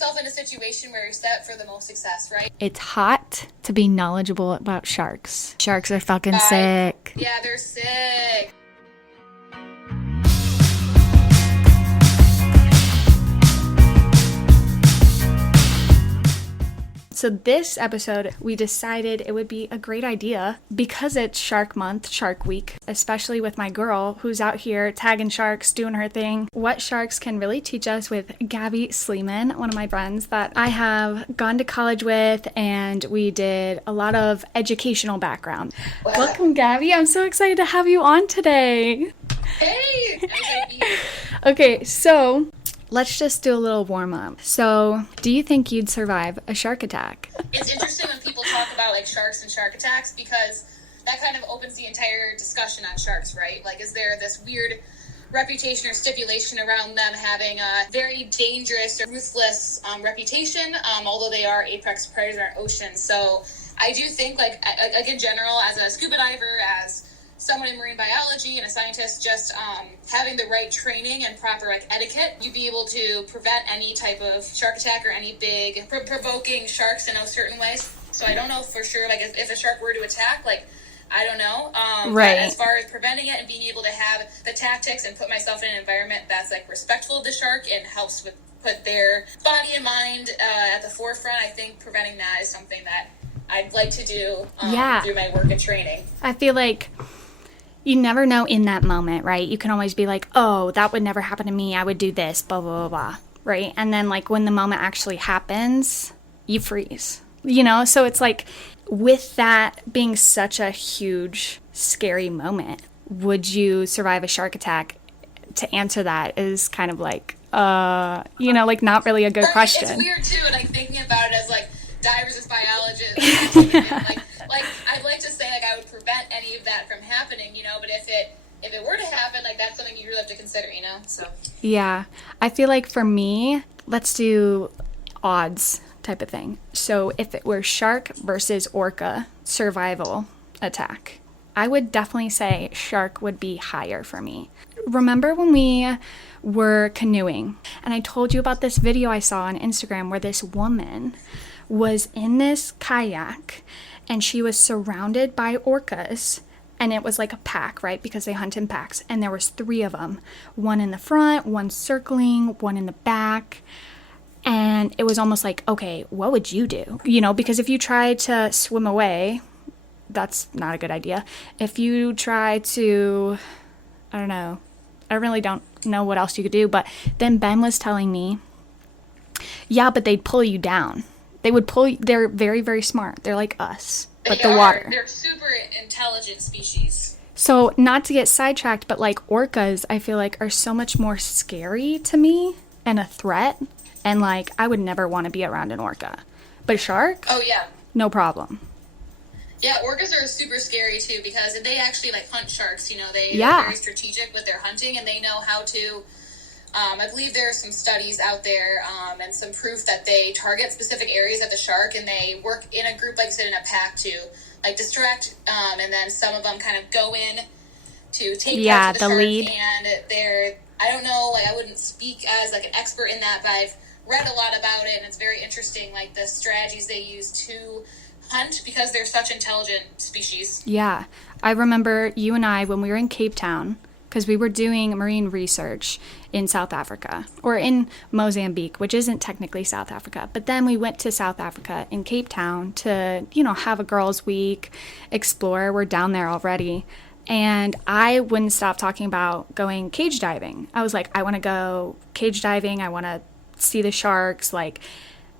yourself in a situation where you're set for the most success, right? It's hot to be knowledgeable about sharks. Sharks are fucking sick. Yeah, they're sick. So this episode, we decided it would be a great idea because it's Shark Month, Shark Week, especially with my girl who's out here tagging sharks, doing her thing. What sharks can really teach us with Gabi Sleeman, one of my friends that I have gone to college with, and we did a lot of educational background. Wow. Welcome, Gabi. I'm so excited to have you on today. Hey! I'm excited to be here. Okay, so let's just do a little warm-up. So, do you think you'd survive a shark attack? It's interesting when people talk about, like, sharks and shark attacks because that kind of opens the entire discussion on sharks, right? Like, is there this weird reputation or stipulation around them having a very dangerous or ruthless reputation, although they are apex predators in our ocean. So, I do think, like in general, as a scuba diver, as someone in marine biology and a scientist, just having the right training and proper like etiquette, you'd be able to prevent any type of shark attack or any big provoking sharks in those certain ways. So I don't know for sure, like if a shark were to attack, like I don't know. Right. But as far as preventing it and being able to have the tactics and put myself in an environment that's like respectful of the shark and helps with put their body and mind at the forefront, I think preventing that is something that I'd like to do through my work and training. I feel like you never know in that moment, right? You can always be like, oh, that would never happen to me. I would do this, blah, blah, blah, blah, right? And then, like, when the moment actually happens, you freeze, you know? So it's like, with that being such a huge, scary moment, would you survive a shark attack? To answer that is kind of like, like, not really a good question. It's weird, too, and I'm thinking about it as, like, divers as biologists, like I'd like to say like I would prevent any of that from happening, you know, but if it were to happen, like that's something you really have to consider, you know. So yeah, I feel like for me, let's do odds type of thing. So if it were shark versus orca survival attack, I would definitely say shark would be higher for me. Remember when we were canoeing and I told you about this video I saw on Instagram where this woman was in this kayak and she was surrounded by orcas, and it was like a pack, right? Because they hunt in packs, and there was 3 of them. One in the front, one circling, one in the back, and it was almost like, okay, what would you do? You know, because if you try to swim away, that's not a good idea. If you try to, I don't know, I really don't know what else you could do, but then Ben was telling me, yeah, but they'd pull you down. They would pull you. They're very, very smart. They're like us, but the water. They're super intelligent species. So not to get sidetracked, but like orcas, I feel like are so much more scary to me and a threat. And like, I would never want to be around an orca. But a shark? Oh, yeah. No problem. Yeah, orcas are super scary too because they actually like hunt sharks, you know. They're very strategic with their hunting and they know how to... I believe there are some studies out there and some proof that they target specific areas of the shark and they work in a group, like you said, in a pack to like distract, and then some of them kind of go in to take parts of the shark lead. And I don't know, like I wouldn't speak as like an expert in that, but I've read a lot about it and it's very interesting, like the strategies they use to hunt because they're such intelligent species. Yeah, I remember you and I when we were in Cape Town, because we were doing marine research in South Africa, or in Mozambique, which isn't technically South Africa. But then we went to South Africa in Cape Town to, you know, have a girls' week, explore. We're down there already. And I wouldn't stop talking about going cage diving. I was like, I want to go cage diving. I want to see the sharks. Like,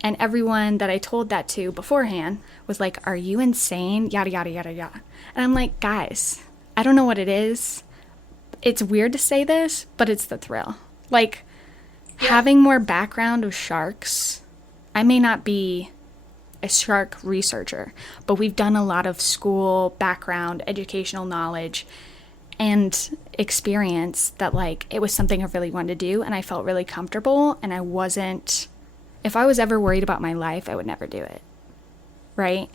and everyone that I told that to beforehand was like, are you insane? Yada, yada, yada, yada. And I'm like, guys, I don't know what it is. It's weird to say this, but it's the thrill. Like, having more background of sharks, I may not be a shark researcher, but we've done a lot of school background, educational knowledge, and experience that, like, it was something I really wanted to do, and I felt really comfortable, and I wasn't... If I was ever worried about my life, I would never do it, right?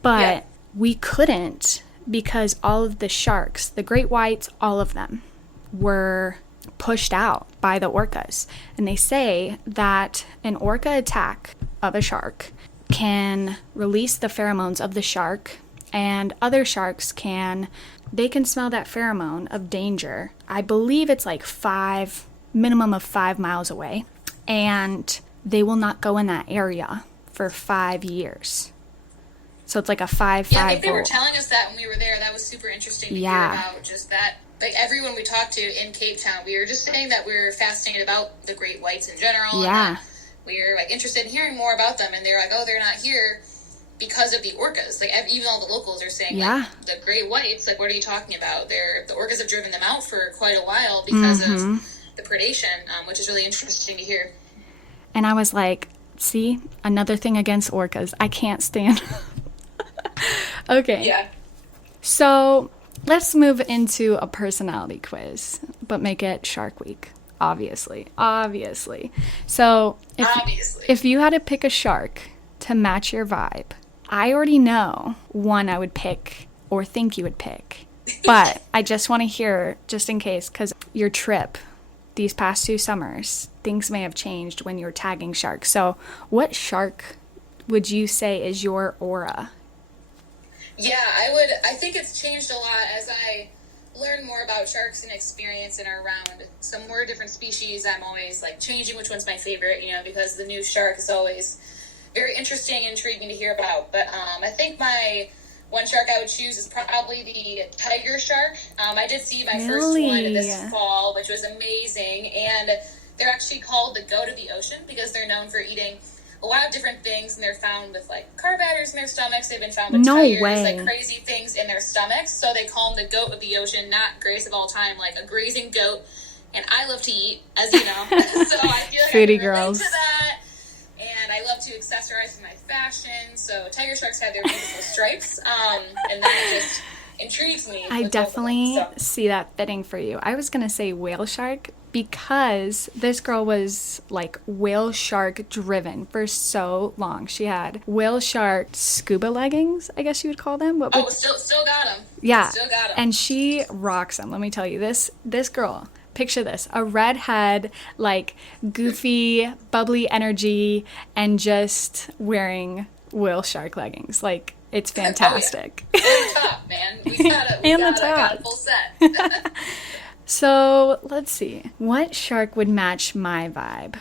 But we couldn't... because all of the sharks, the great whites, all of them were pushed out by the orcas. And they say that an orca attack of a shark can release the pheromones of the shark, and other sharks can smell that pheromone of danger. I believe it's like minimum of 5 miles away, and they will not go in that area for 5 years. So it's like a 5-5 Yeah, I think they were rule. telling us that when we were there. That was super interesting to hear about, just that. Like, everyone we talked to in Cape Town, we were just saying that we were fascinated about the great whites in general. Yeah. And that we were, like, interested in hearing more about them. And they're like, oh, they're not here because of the orcas. Like, even all the locals are saying, like, the great whites, like, what are you talking about? The orcas have driven them out for quite a while because of the predation, which is really interesting to hear. And I was like, see, another thing against orcas. I can't stand. Okay. Yeah. So let's move into a personality quiz, but make it Shark Week. Obviously. So if you had to pick a shark to match your vibe, I already know one I would pick or think you would pick. But I just want to hear, just in case, because your trip these past 2 summers, things may have changed when you're tagging sharks. So what shark would you say is your aura? Yeah, I think it's changed a lot as I learn more about sharks and experience and are around some more different species. I'm always like changing which one's my favorite, because the new shark is always very interesting and intriguing to hear about. But I think my one shark I would choose is probably the tiger shark. I did see my first one this fall, which was amazing. And they're actually called the goat of the ocean because they're known for eating a lot of different things, and they're found with like carb adders in their stomachs. They've been found with tigers, like crazy things in their stomachs. So they call them the goat of the ocean, not greatest of all time, like a grazing goat. And I love to eat, as you know. So I feel like Foodie I can girls. relate to that. And I love to accessorize in my fashion. So tiger sharks have their beautiful stripes, and that just intrigues me. I definitely see that fitting for you. I was gonna say whale shark, because this girl was like whale shark driven for so long. She had whale shark scuba leggings, I guess you would call them. Still got them. Yeah, still got them. And she rocks them. Let me tell you, this girl. Picture this: a redhead, like goofy, bubbly energy, and just wearing whale shark leggings. Like, it's fantastic. Oh, yeah. And the top, man. We got a full set. So, let's see. What shark would match my vibe?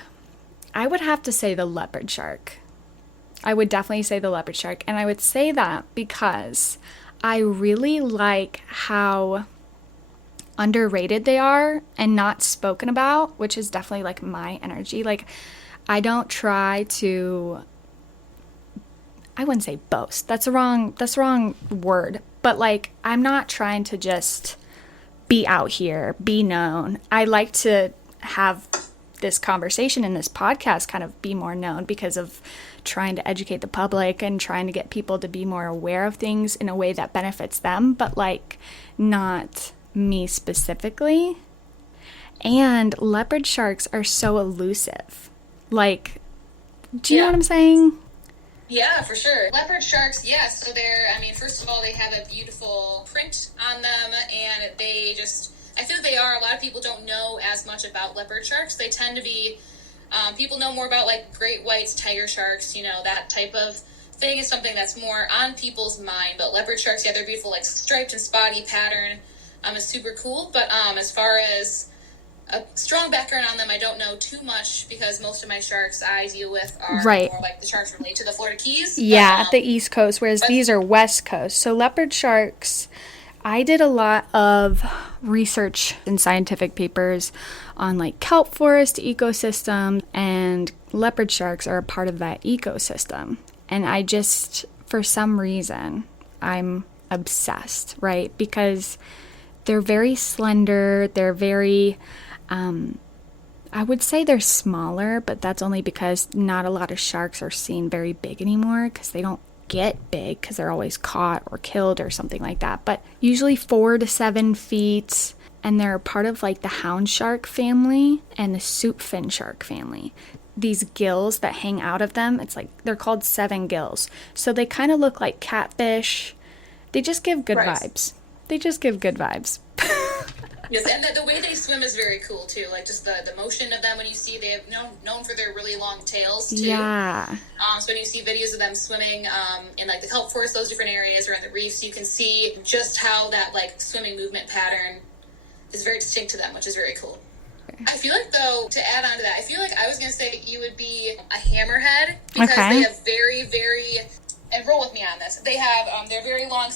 I would have to say the leopard shark. I would definitely say the leopard shark. And I would say that because I really like how underrated they are and not spoken about, which is definitely like my energy. Like, I don't try to, I wouldn't say boast. That's the wrong word. But like, I'm not trying to just be out here, be known. I like to have this conversation in this podcast kind of be more known because of trying to educate the public and trying to get people to be more aware of things in a way that benefits them, but like not me specifically. And leopard sharks are so elusive. Like, do you know what I'm saying? Yeah, for sure. Leopard sharks, yes. So first of all, they have a beautiful print on them, and I feel they are, a lot of people don't know as much about leopard sharks. They tend to be, people know more about like great whites, tiger sharks, that type of thing is something that's more on people's mind. But leopard sharks, yeah, they're beautiful, like striped and spotty pattern, is super cool. But as far as a strong background on them, I don't know too much because most of my sharks I deal with are more like the sharks relate to the Florida Keys. Yeah, at the East Coast, whereas these are West Coast. So leopard sharks, I did a lot of research in scientific papers on like kelp forest ecosystem, and leopard sharks are a part of that ecosystem. And I just, for some reason, I'm obsessed, right? Because they're very slender, they're very, I would say they're smaller, but that's only because not a lot of sharks are seen very big anymore because they don't get big because they're always caught or killed or something like that. But usually 4 to 7 feet, and they're part of like the hound shark family and the soup fin shark family. These gills that hang out of them, it's like they're called 7 gills. So they kind of look like catfish. They just give good vibes. They just give good vibes. Yes, and the way they swim is very cool too. Like just the motion of them when you see they have known for their really long tails too. Yeah. So when you see videos of them swimming in like the kelp forest, those different areas, or in the reefs, you can see just how that like swimming movement pattern is very distinct to them, which is very cool. I feel like, though, to add on to that, I feel like I was going to say you would be a hammerhead because they have very, very, and roll with me on this, they have, they're very long,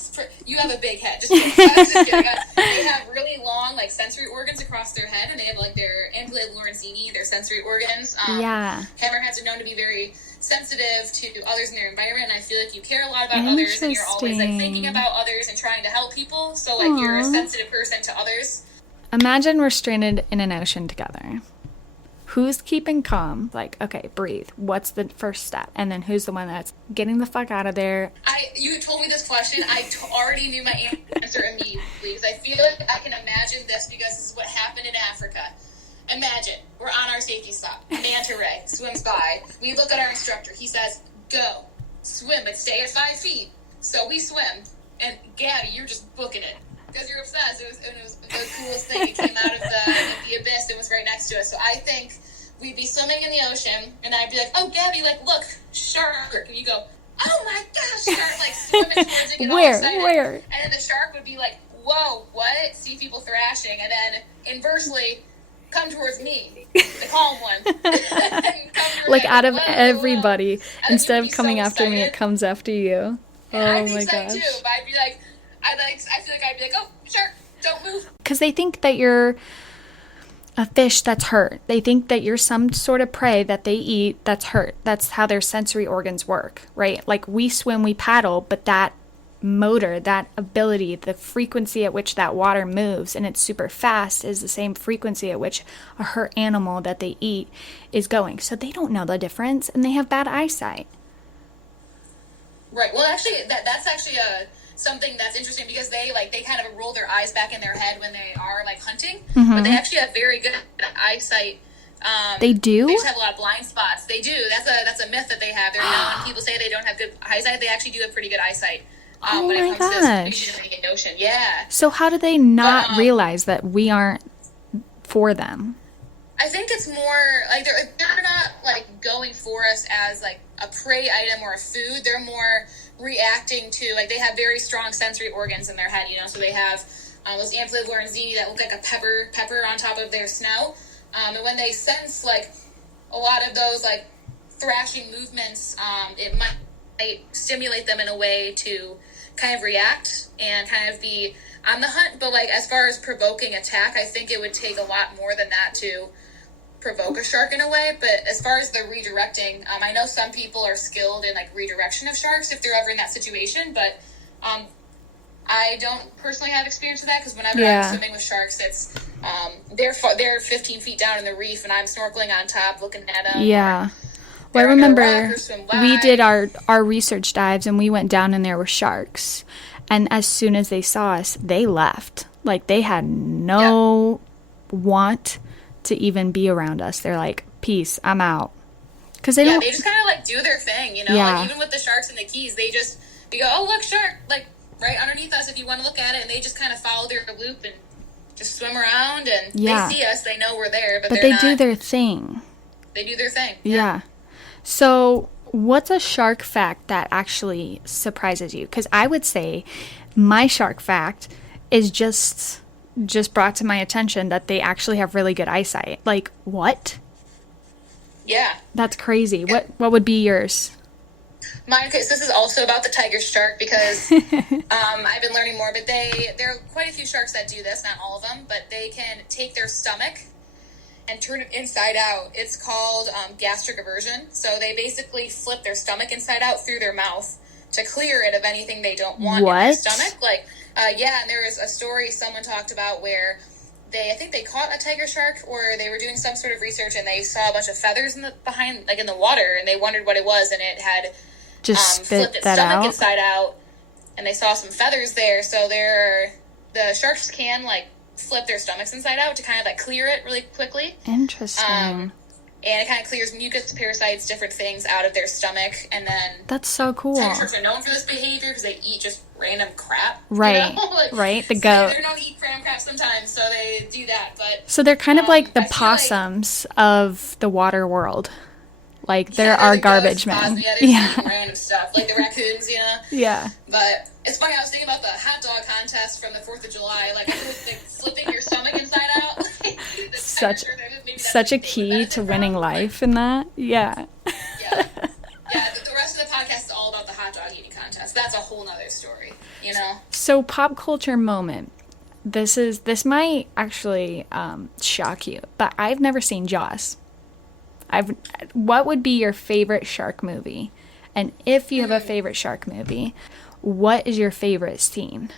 you have a big head, just kidding. They have really long, like, sensory organs across their head, and they have, like, their ampullated Lorenzini, their sensory organs. Hammerheads are known to be very sensitive to others in their environment, and I feel like you care a lot about others, and you're always, like, thinking about others and trying to help people, so, like, you're a sensitive person to others. Imagine we're stranded in an ocean together. Who's keeping calm? Like, okay, breathe. What's the first step? And then who's the one that's getting the fuck out of there? You told me this question. I already knew my answer immediately because I feel like I can imagine this because this is what happened in Africa. Imagine we're on our safety stop. Manta ray swims by. We look at our instructor. He says, "Go, swim, but stay at 5 feet." So we swim, and Gabi, you're just booking it. Because you're obsessed. It was the coolest thing. It came out of the abyss. It was right next to us. So I think we'd be swimming in the ocean, and I'd be like, "Oh, Gabi, like, look, shark." And you go, "Oh my gosh," start like swimming towards it. Get all excited. Where? And then the shark would be like, "Whoa, what?" See people thrashing, and then inversely, come towards me, the calm one. Like out of everybody, instead of coming after me, it comes after you. Oh my gosh. Too, but I'd be like. I feel like I'd be like, "Oh, shark, don't move." Because they think that you're a fish that's hurt. They think that you're some sort of prey that they eat that's hurt. That's how their sensory organs work, right? Like we swim, we paddle, but that motor, that ability, the frequency at which that water moves, and it's super fast, is the same frequency at which a hurt animal that they eat is going. So they don't know the difference, and they have bad eyesight. Right. Well, actually, that's actually something that's interesting because they kind of roll their eyes back in their head when they are like hunting, but they actually have very good eyesight. They do? They just have a lot of blind spots. They do. That's a myth that they have. They're known. People say they don't have good eyesight. They actually do have pretty good eyesight when it comes to this in the ocean. Yeah. So how do they not realize that we aren't for them? I think it's more like they're not like going for us as like a prey item or a food. They're more reacting to, like, they have very strong sensory organs in their head, so they have those ampullated Lorenzini that look like a pepper on top of their snout, and when they sense like a lot of those like thrashing movements, it might stimulate them in a way to kind of react and kind of be on the hunt. But like as far as provoking attack, I think it would take a lot more than that to provoke a shark in a way. But as far as the redirecting, I know some people are skilled in like redirection of sharks if they're ever in that situation, but I don't personally have experience with that because whenever I'm swimming with sharks, it's they're 15 feet down in the reef and I'm snorkeling on top looking at them. Yeah. Well, I remember we did our research dives and we went down in there with sharks, and as soon as they saw us, they left. Like they had no want to even be around us. They're like, "Peace, I'm out." Because they don't. They just kind of like do their thing, Like even with the sharks and the keys, we go, "Oh look, shark!" Like right underneath us if you want to look at it, and they just kind of follow their loop and just swim around, and they see us, they know we're there, but they do their thing. They do their thing. Yeah. So what's a shark fact that actually surprises you? Because I would say my shark fact is just brought to my attention that they actually have really good eyesight. Like, what? Yeah. That's crazy. Yeah. What would be yours? Mine, okay, so this is also about the tiger shark because I've been learning more, but there are quite a few sharks that do this, not all of them, but they can take their stomach and turn it inside out. It's called gastric aversion. So they basically flip their stomach inside out through their mouth to clear it of anything they don't want in their stomach. Like, and there was a story someone talked about where I think they caught a tiger shark, or they were doing some sort of research, and they saw a bunch of feathers in the water, and they wondered what it was, and it had just flipped its stomach inside out, and they saw some feathers there. So the sharks can like flip their stomachs inside out to kind of like clear it really quickly. Interesting. and it kind of clears mucus, parasites, different things out of their stomach. And then that's so cool. Tiger sharks are known for this behavior because they eat just random crap. Right, like, right. The so goat. they're known to eat random crap sometimes, so they do that. But so they're kind of like the I feel possums of the water world. Like, they're yeah, our the garbage ghosts, men. Yeah, they're eating random stuff, like the raccoons, Yeah. But it's funny, I was thinking about the hot dog contest from the 4th of July. Like, I feel like flipping your stomach inside out. Such a key to winning life in that. Yeah. Yeah. Yeah, the rest of the podcast is all about the hot dog eating contest. That's a whole nother story, So, pop culture moment. This might actually shock you, but I've never seen Jaws. What would be your favorite shark movie? And if you have a favorite shark movie, what is your favorite scene?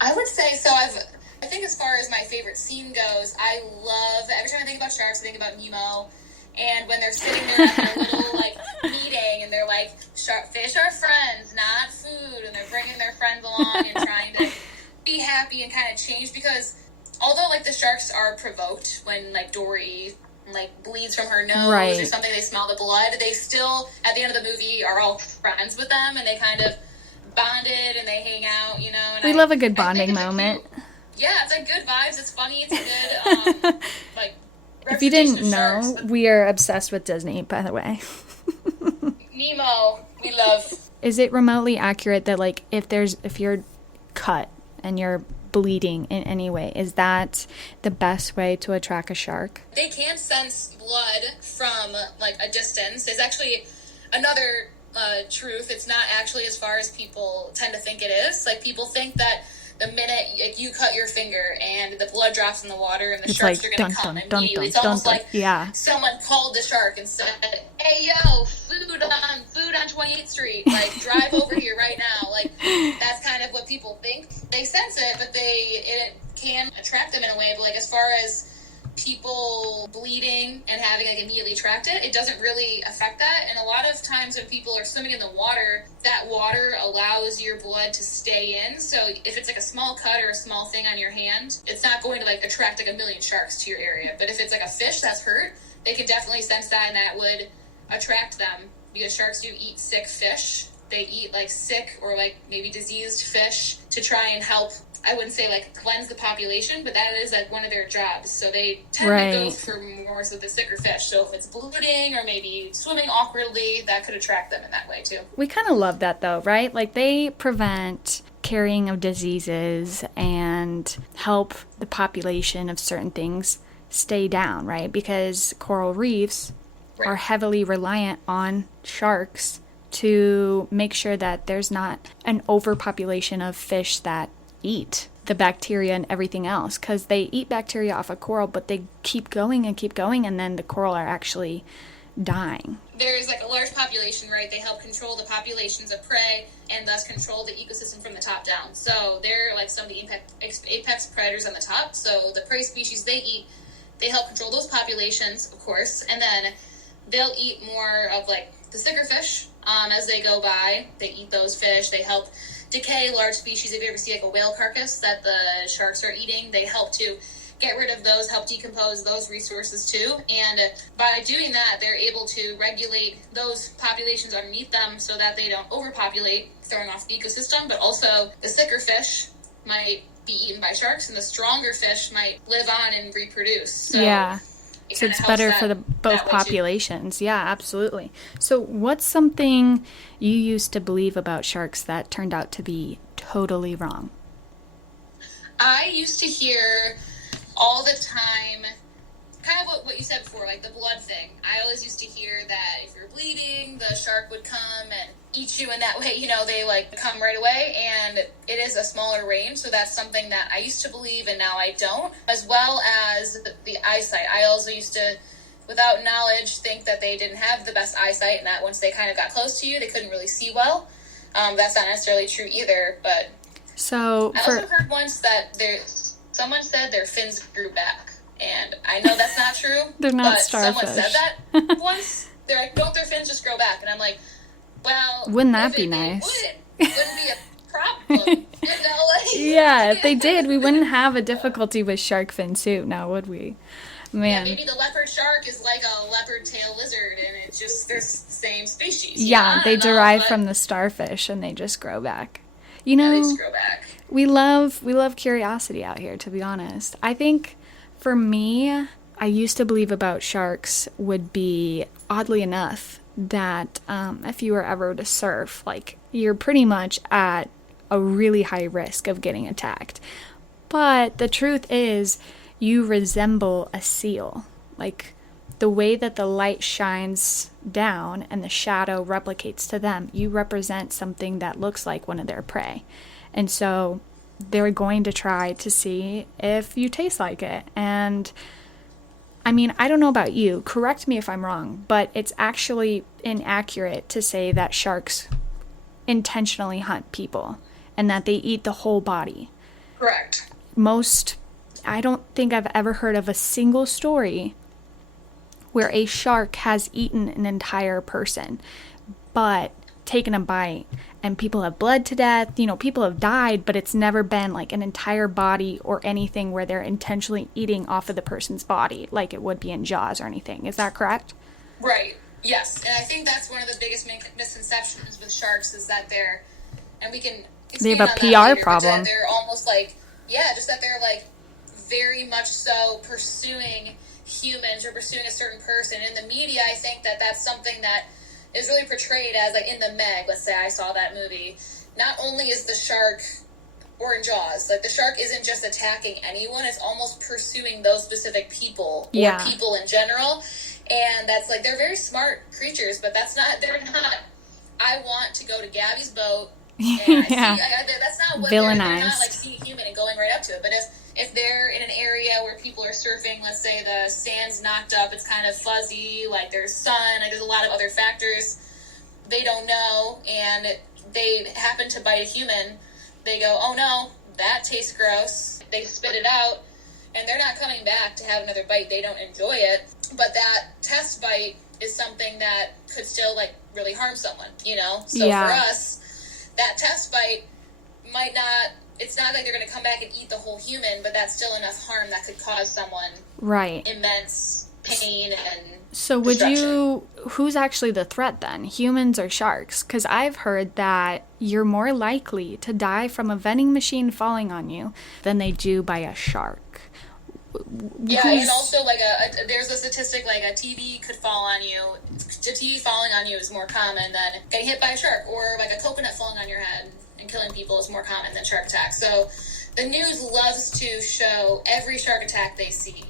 I would say, I think as far as my favorite scene goes, I love, every time I think about sharks, I think about Nemo. And when they're sitting there at their little, meeting, and they're like, fish are friends, not food. And they're bringing their friends along and trying to be happy and kind of change. Because although, the sharks are provoked when, Dory bleeds from her nose or something, they smell the blood, they still, at the end of the movie, are all friends with them, and they kind of bonded, and they hang out, and we love a good bonding moment. Yeah, it's good vibes, it's funny, it's a good, if you didn't know, we are obsessed with Disney, by the way. Nemo, we love. Is it remotely accurate that, if you're cut and you're bleeding in any way, is that the best way to attract a shark? They can sense blood from a distance. There's actually another truth. It's not actually as far as people tend to think it is. People think that the minute you cut your finger and the blood drops in the water and the sharks are going to come immediately. It's almost like someone called the shark and said, "Hey, yo, food on 28th Street. Drive over here right now." That's kind of what people think. They sense it, but it can attract them in a way. But as far as people bleeding and having immediately attract it, it doesn't really affect that. And a lot of times when people are swimming in the water, that water allows your blood to stay in. So if it's a small cut or a small thing on your hand, it's not going to attract a million sharks to your area. But if it's a fish that's hurt, they can definitely sense that, and that would attract them, because sharks do eat sick fish. They eat sick or maybe diseased fish to try and help, I wouldn't say cleanse the population, but that is one of their jobs. So they tend to go for more so the sicker fish. So if it's bleeding or maybe swimming awkwardly, that could attract them in that way too. We kind of love that though, right? They prevent carrying of diseases and help the population of certain things stay down, right? Because coral reefs are heavily reliant on sharks to make sure that there's not an overpopulation of fish that eat the bacteria and everything else, because they eat bacteria off of coral, but they keep going, and then the coral are actually dying. There's a large population, right? They help control the populations of prey and thus control the ecosystem from the top down. So they're some of the apex predators on the top. So the prey species they eat, they help control those populations, of course, and then they'll eat more of the sicker fish as they go by. They eat those fish. They help decay large species. If you ever see a whale carcass that the sharks are eating, they help to get rid of those, help decompose those resources too. And by doing that, they're able to regulate those populations underneath them so that they don't overpopulate, throwing off the ecosystem. But also the sicker fish might be eaten by sharks, and the stronger fish might live on and reproduce. So yeah. So it's better for both populations. Yeah, absolutely. So what's something you used to believe about sharks that turned out to be totally wrong? I used to hear all the time, kind of what you said before, the blood thing. I always used to hear that if you're bleeding, the shark would come and eat you in that way. They come right away, and it is a smaller range. So that's something that I used to believe, and now I don't. As well as the eyesight. I also used to, without knowledge, think that they didn't have the best eyesight, and that once they kind of got close to you, they couldn't really see well. That's not necessarily true either, but so I also heard once that someone said their fins grew back. And I know that's not true. They're not but starfish. Someone said that once. They're like, don't their fins just grow back? And I'm like, well, wouldn't that be nice? Wouldn't be a problem. Yeah, if they did, we wouldn't have a difficulty with shark fin soup now, would we? Man. Maybe the leopard shark is like a leopard tail lizard, and it's just they're the same species. Yeah, they derive but from the starfish, and they just grow back. they just grow back. We love curiosity out here, to be honest. I think for me, I used to believe about sharks would be, oddly enough, that if you were ever to surf, like, you're pretty much at a really high risk of getting attacked. But the truth is, you resemble a seal. Like, the way that the light shines down and the shadow replicates to them, you represent something that looks like one of their prey. And so they're going to try to see if you taste like it. And I mean, I don't know about you, correct me if I'm wrong, but it's actually inaccurate to say that sharks intentionally hunt people and that they eat the whole body. Correct. I don't think I've ever heard of a single story where a shark has eaten an entire person, but taken a bite, and people have bled to death, people have died, but it's never been like an entire body or anything where they're intentionally eating off of the person's body, like it would be in Jaws or anything. Is that correct? Right. Yes. And I think that's one of the biggest misconceptions with sharks is that they have a PR problem. They're almost like, just that they're like very much so pursuing humans or pursuing a certain person. In the media, I think that that's something that is really portrayed as, like, in the Meg, let's say I saw that movie. Not only is the shark, or in Jaws, like, the shark isn't just attacking anyone, it's almost pursuing those specific people, or people in general. And that's, like, they're very smart creatures, but they're not, I want to go to Gabby's boat, and that's not what villainized. They're not, like, seeing a human and going right up to it. But if they're in an area where people are surfing, let's say the sand's knocked up, it's kind of fuzzy, like there's sun, like there's a lot of other factors they don't know, and they happen to bite a human, they go, oh no, that tastes gross. They spit it out, and they're not coming back to have another bite. They don't enjoy it. But that test bite is something that could still, like, really harm someone, So for us, that test bite might not... It's not like they're going to come back and eat the whole human, but that's still enough harm that could cause someone immense pain and So who's actually the threat then? Humans or sharks? Because I've heard that you're more likely to die from a vending machine falling on you than they do by a shark. Yeah, and also, like, there's a statistic, like, a TV could fall on you. The TV falling on you is more common than getting hit by a shark, or, like, a coconut falling on your head and killing people is more common than shark attacks. So the news loves to show every shark attack they see.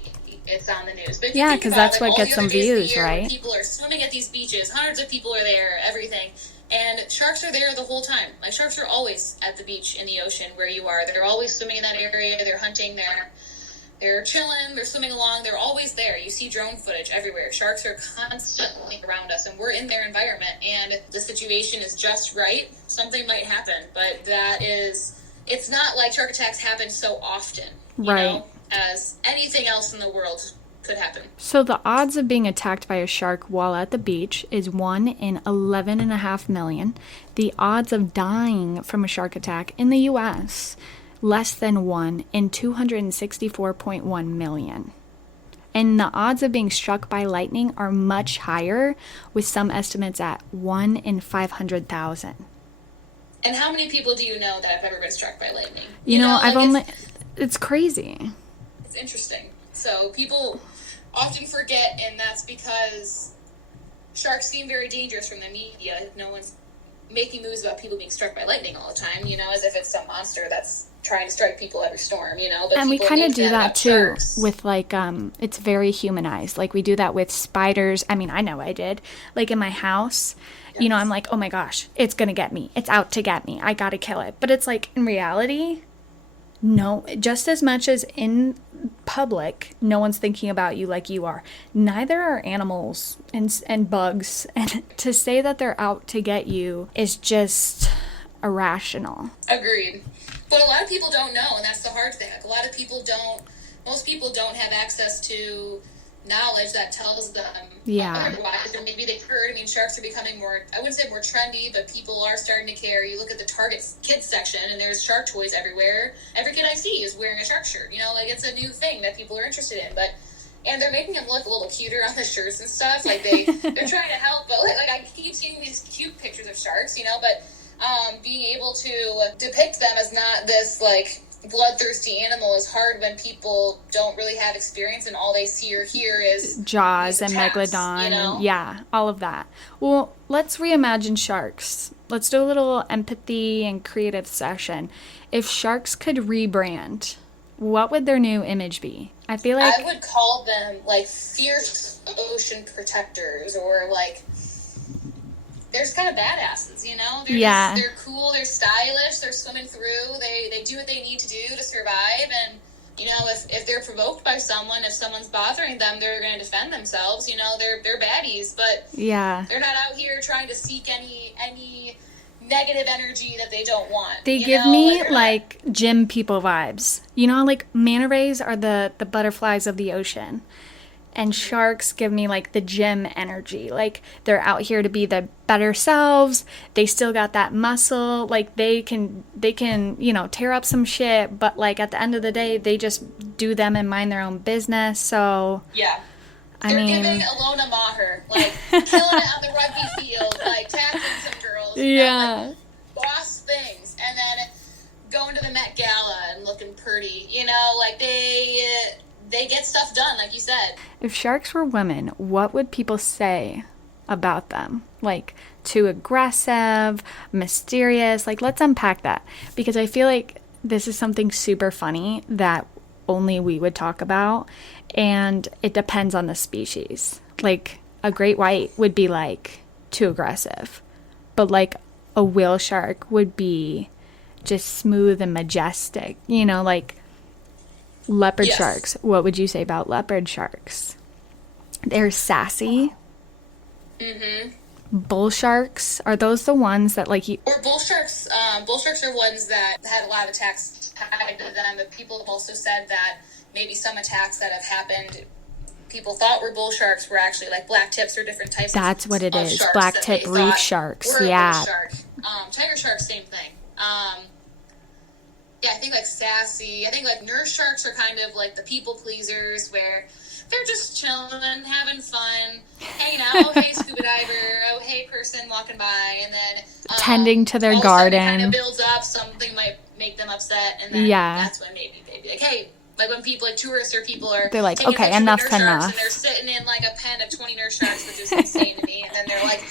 It's on the news. But because that's what gets some views, right? People are swimming at these beaches. Hundreds of people are there, everything. And sharks are there the whole time. Like, sharks are always at the beach in the ocean where you are. They're always swimming in that area. They're hunting. They're chilling. They're swimming along. They're always there. You see drone footage everywhere. Sharks are constantly around us, and we're in their environment. And the situation is just right. Something might happen, but it's not like shark attacks happen so often, as anything else in the world could happen. So the odds of being attacked by a shark while at the beach is 1 in 11.5 million. The odds of dying from a shark attack in the U.S., less than 1 in 264.1 million. And the odds of being struck by lightning are much higher, with some estimates at 1 in 500,000. And how many people do you know that have ever been struck by lightning? It's crazy. It's interesting. So people often forget, and that's because sharks seem very dangerous from the media. No one's making moves about people being struck by lightning all the time, as if it's some monster that's trying to strike people every storm, But and we kind of do that too with, like, it's very humanized. Like, we do that with spiders. I mean, I know I did. Like, in my house, yes. I'm like, oh my gosh, it's gonna get me. It's out to get me. I gotta kill it. But it's like, in reality, no, just as much as in public, no one's thinking about you like you are. Neither are animals and bugs. And to say that they're out to get you is just irrational. Agreed. But a lot of people don't know, and that's the hard thing. Like, most people don't have access to knowledge that tells them otherwise, or maybe they've heard. I mean, sharks are becoming more, I wouldn't say more trendy, but people are starting to care. You look at the Target kids section, and there's shark toys everywhere. Every kid I see is wearing a shark shirt. Like, it's a new thing that people are interested in. But And they're making them look a little cuter on the shirts and stuff. Like, they're trying to help, but, like, I keep seeing these cute pictures of sharks, you know, but being able to depict them as not this, like, bloodthirsty animal is hard when people don't really have experience and all they see or hear is Jaws and attacks, Megalodon, you know? and yeah, all of that. Well, let's reimagine sharks. Let's do a little empathy and creative session. If sharks could rebrand, what would their new image be? I feel like I would call them, like, fierce ocean protectors, or, like, they're just kind of badasses, you know? They're cool, they're stylish, they're swimming through, they do what they need to do to survive, and, you know, if they're provoked by someone, if someone's bothering them, they're going to defend themselves, you know? They're baddies, but they're not out here trying to seek any negative energy that they don't want. They give me, like, gym people vibes. You know, like, manta rays are the butterflies of the ocean. And sharks give me, like, the gym energy. Like, they're out here to be the better selves. They still got that muscle. Like, they can, you know, tear up some shit. But, like, at the end of the day, they just do them and mind their own business. So, yeah. They're giving Alona Maher, like, killing it on the rugby field, like, tackling some girls. Yeah. Know, like, boss things. And then going to the Met Gala and looking pretty. You know, like, they get stuff done, like you said. If sharks were women, what would people say about them? Like, too aggressive, mysterious? Like, let's unpack that. Because I feel like this is something super funny that only we would talk about. And it depends on the species. Like, a great white would be, like, too aggressive. But, like, a whale shark would be just smooth and majestic. You know, like, leopard sharks. What would you say about leopard sharks? They're sassy. Mm-hmm. Bull sharks, are those the ones that, like, you... Or bull sharks. Bull sharks are ones that had a lot of attacks tied to them, but people have also said that maybe some attacks that have happened, people thought were bull sharks, were actually, like, black tips or different types That's of what it is. sharks Black that tip they reef thought sharks. were a Yeah. bull shark. Tiger sharks, same thing. Yeah, I think, like, sassy. I think, like, nurse sharks are kind of like the people pleasers, where they're just chilling, having fun, hanging out. Oh, hey, scuba diver. Oh, hey, person walking by. And then tending to their all garden. Of a sudden it kind of builds up. Something might make them upset. And then that's when maybe they'd be like, hey, like when people, like tourists or people are they're like, taking okay, pictures enough's of nurse enough. sharks, and they're sitting in, like, a pen of 20 nurse sharks, which is insane to me. And then they're like,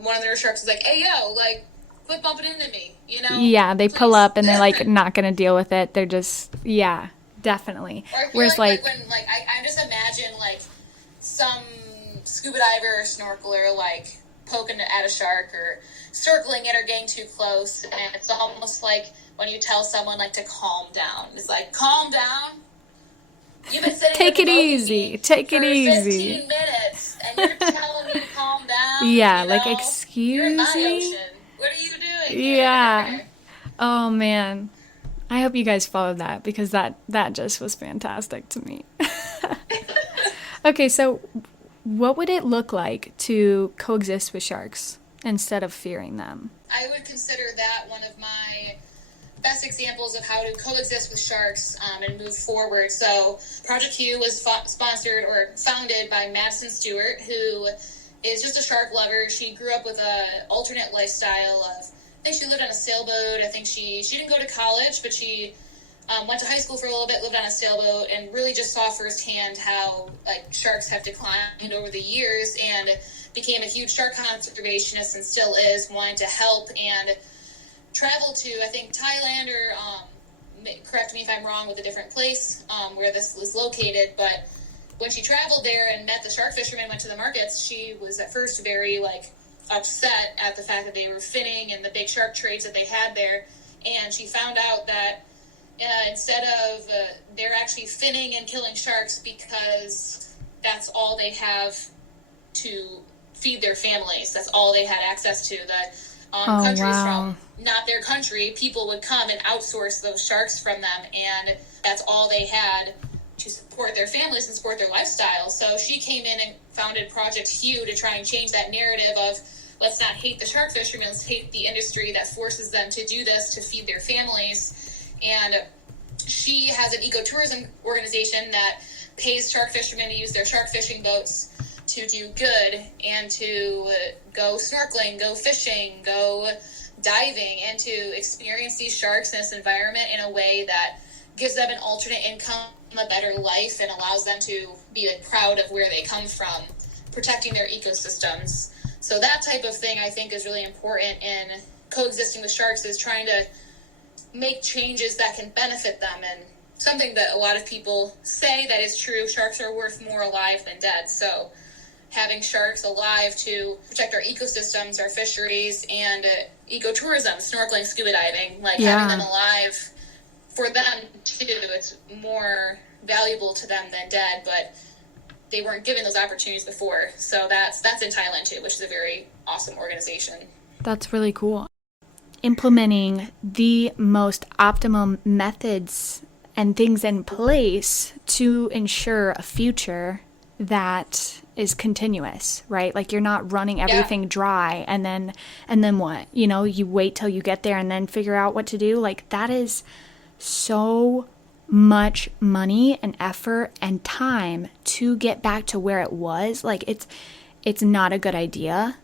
one of the nurse sharks is like, hey, yo, like, quit bumping into me, you know? Yeah, they pull up and they're, like, not going to deal with it. They're just, definitely. Or I feel Whereas, like when, like, I just imagine, like, some scuba diver or snorkeler, like, poking at a shark or circling it or getting too close, and it's almost like when you tell someone, like, to calm down. It's like, calm down. You've been sitting Take here it easy. Take it easy. 15 minutes, and you're telling me to calm down. Yeah, you like, know? excuse You're in my me? ocean. What are you doing here? Yeah. Oh, man. I hope you guys followed that, because that just was fantastic to me. Okay, so what would it look like to coexist with sharks instead of fearing them? I would consider that one of my best examples of how to coexist with sharks and move forward. So Project Q was sponsored or founded by Madison Stewart, who is just a shark lover. She grew up with an alternate lifestyle of, I think she lived on a sailboat. I think she didn't go to college, but she went to high school for a little bit, lived on a sailboat, and really just saw firsthand how, like, sharks have declined over the years, and became a huge shark conservationist and still is, wanting to help and travel to, I think, Thailand, or correct me if I'm wrong with a different place where this was located, but when she traveled there and met the shark fishermen, went to the markets, she was at first very, like, upset at the fact that they were finning and the big shark trades that they had there, and she found out that instead of they're actually finning and killing sharks because that's all they have to feed their families. That's all they had access to. That countries from not their country, people would come and outsource those sharks from them, and that's all they had to support their families and support their lifestyle. So she came in and founded Project Q to try and change that narrative of, let's not hate the shark fishermen, let's hate the industry that forces them to do this to feed their families. And she has an ecotourism organization that pays shark fishermen to use their shark fishing boats to do good and to go snorkeling, go fishing, go diving, and to experience these sharks in this environment in a way that gives them an alternate income, a better life, and allows them to be like, proud of where they come from, protecting their ecosystems. So that type of thing I think is really important in coexisting with sharks, is trying to make changes that can benefit them. And something that a lot of people say that is true, sharks are worth more alive than dead. So having sharks alive to protect our ecosystems, our fisheries, and ecotourism, snorkeling, scuba diving, like having them alive for them too, it's more valuable to them than dead, but they weren't given those opportunities before. So that's in Thailand too, which is a very awesome organization. That's really cool. Implementing the most optimum methods and things in place to ensure a future that is continuous, right? Like you're not running everything dry and then what? You know, you wait till you get there and then figure out what to do. Like that is so much money and effort and time to get back to where it was. Like it's not a good idea.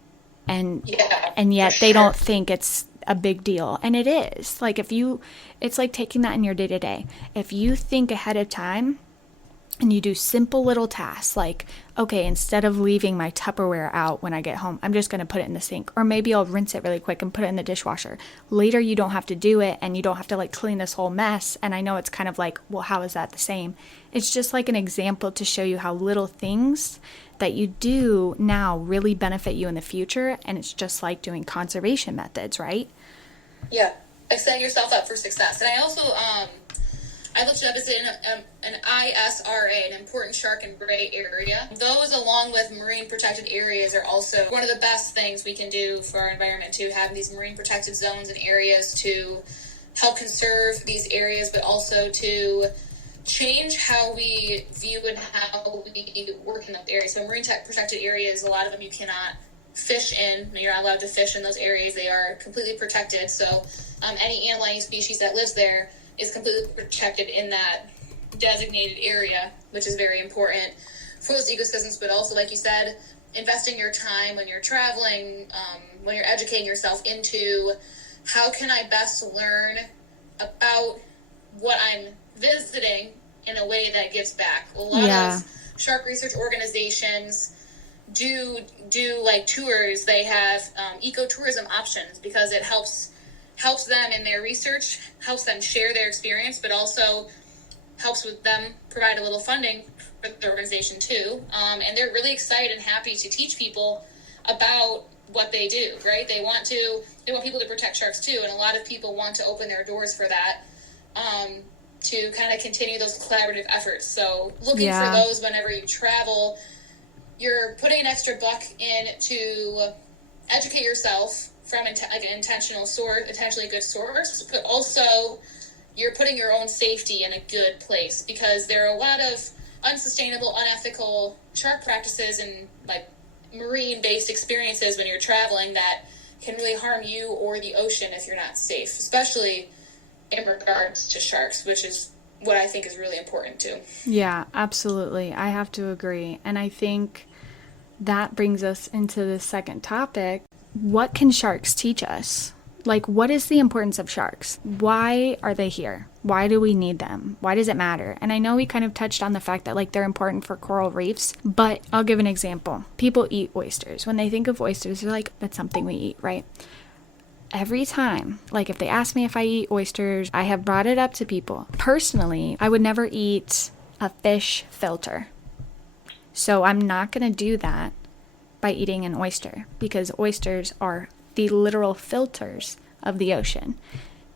And yet they don't think it's a big deal. And it is. Like it's like taking that in your day to day. If you think ahead of time and you do simple little tasks like, okay, instead of leaving my Tupperware out when I get home, I'm just going to put it in the sink. Or maybe I'll rinse it really quick and put it in the dishwasher. Later, you don't have to do it and you don't have to like clean this whole mess. And I know it's kind of like, well, how is that the same? It's just like an example to show you how little things that you do now really benefit you in the future. And it's just like doing conservation methods, right? Yeah. Like setting yourself up for success. And I also, I looked it up as an ISRA, an important shark and gray area. Those, along with marine protected areas, are also one of the best things we can do for our environment, to have these marine protected zones and areas to help conserve these areas, but also to change how we view and how we work in those areas. So marine protected areas, a lot of them you cannot fish in. You're not allowed to fish in those areas. They are completely protected. So any animal, any species that lives there is completely protected in that designated area, which is very important for those ecosystems. But also, like you said, investing your time when you're traveling, when you're educating yourself into how can I best learn about what I'm visiting in a way that gives back. A lot of shark research organizations do like tours. They have ecotourism options because it helps them in their research, helps them share their experience, but also helps with them provide a little funding for the organization too. And they're really excited and happy to teach people about what they do, right? They want people to protect sharks too. And a lot of people want to open their doors for that, to kind of continue those collaborative efforts. So looking for those whenever you travel, you're putting an extra buck in to educate yourself from an intentional source, intentionally good source, but also you're putting your own safety in a good place, because there are a lot of unsustainable, unethical shark practices and like marine-based experiences when you're traveling that can really harm you or the ocean if you're not safe, especially in regards to sharks, which is what I think is really important too. Yeah, absolutely. I have to agree. And I think that brings us into the second topic. What can sharks teach us? Like, what is the importance of sharks? Why are they here? Why do we need them? Why does it matter? And I know we kind of touched on the fact that, like, they're important for coral reefs, but I'll give an example. People eat oysters. When they think of oysters, they're like, that's something we eat, right? Every time, like, if they ask me if I eat oysters, I have brought it up to people. Personally, I would never eat a fish filter. So I'm not going to do that by eating an oyster, because oysters are the literal filters of the ocean.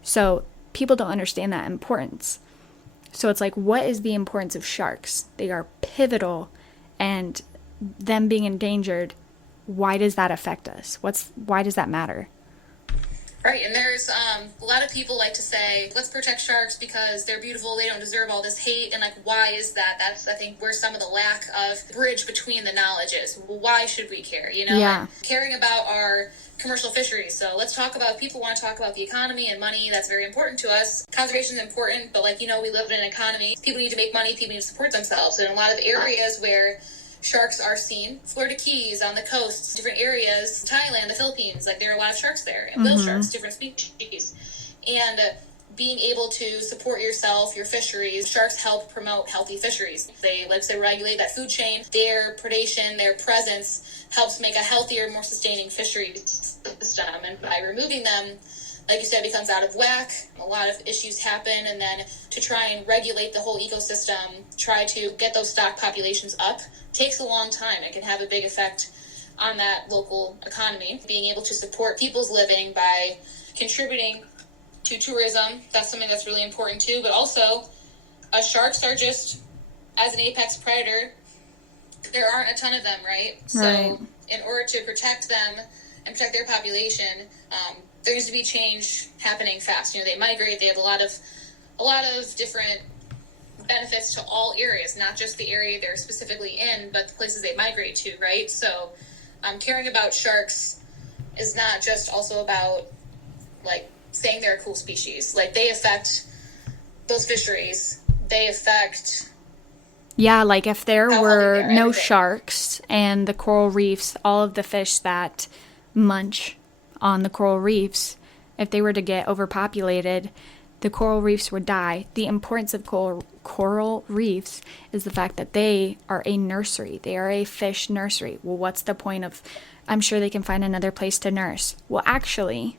So people don't understand that importance. So it's like, what is the importance of sharks? They are pivotal, and them being endangered, why does that affect us? Why does that matter? Right, and there's a lot of people like to say, let's protect sharks because they're beautiful, they don't deserve all this hate, and like, why is that? That's, I think, where some of the lack of bridge between the knowledge is. Well, why should we care, you know? Yeah. Caring about our commercial fisheries. So let's talk about, people want to talk about the economy and money. That's very important to us. Conservation is important, but like, we live in an economy. People need to make money. People need to support themselves. And in a lot of areas where sharks are seen, Florida Keys, on the coasts, different areas, Thailand, the Philippines, like there are a lot of sharks there, and whale sharks, different species. And being able to support yourself, your fisheries, sharks help promote healthy fisheries. They regulate that food chain. Their predation, their presence helps make a healthier, more sustaining fishery system. And by removing them, like you said, becomes out of whack. A lot of issues happen. And then to try and regulate the whole ecosystem, try to get those stock populations up, takes a long time. It can have a big effect on that local economy. Being able to support people's living by contributing to tourism, that's something that's really important too. But also, sharks are just, as an apex predator, there aren't a ton of them, right? So in order to protect them and protect their population, there needs to be change happening fast. They migrate. They have a lot of different benefits to all areas, not just the area they're specifically in, but the places they migrate to, right? So caring about sharks is not just also about, like, saying they're a cool species. Like, they affect those fisheries. They affect... Yeah, like if there were no sharks and the coral reefs, all of the fish that munch on the coral reefs, if they were to get overpopulated, the coral reefs would die. The importance of coral reefs is the fact that they are a nursery. They are a fish nursery. Well, what's the point of... I'm sure they can find another place to nurse. Well, actually,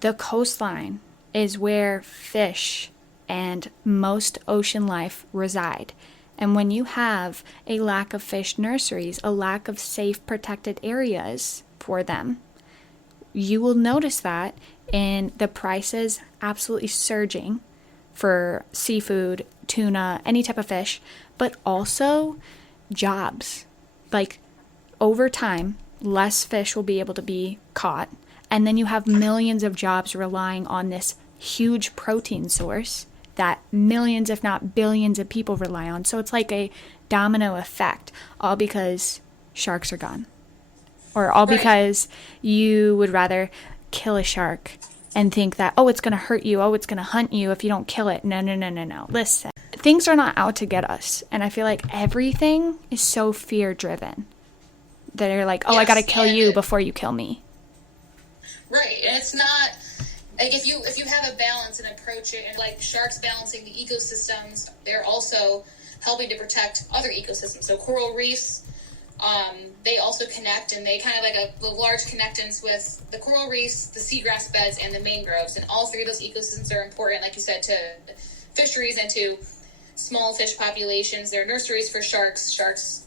the coastline is where fish and most ocean life reside. And when you have a lack of fish nurseries, a lack of safe, protected areas for them, you will notice that in the prices absolutely surging for seafood, tuna, any type of fish, but also jobs. Like, over time, less fish will be able to be caught. And then you have millions of jobs relying on this huge protein source that millions, if not billions, of people rely on. So it's like a domino effect, all because sharks are gone. Or all because you would rather kill a shark and think that, oh, it's going to hurt you, oh, it's going to hunt you if you don't kill it. No. Listen, things are not out to get us. And I feel like everything is so fear-driven. That they're like, oh, yes, I got to kill you before you kill me. Right, and it's not... Like, if you have a balance and approach it, and like sharks balancing the ecosystems, they're also helping to protect other ecosystems. So coral reefs, they also connect, and they kind of like a large connectance with the coral reefs, the seagrass beds, and the mangroves. And all three of those ecosystems are important, like you said, to fisheries and to small fish populations. They're nurseries for sharks. Sharks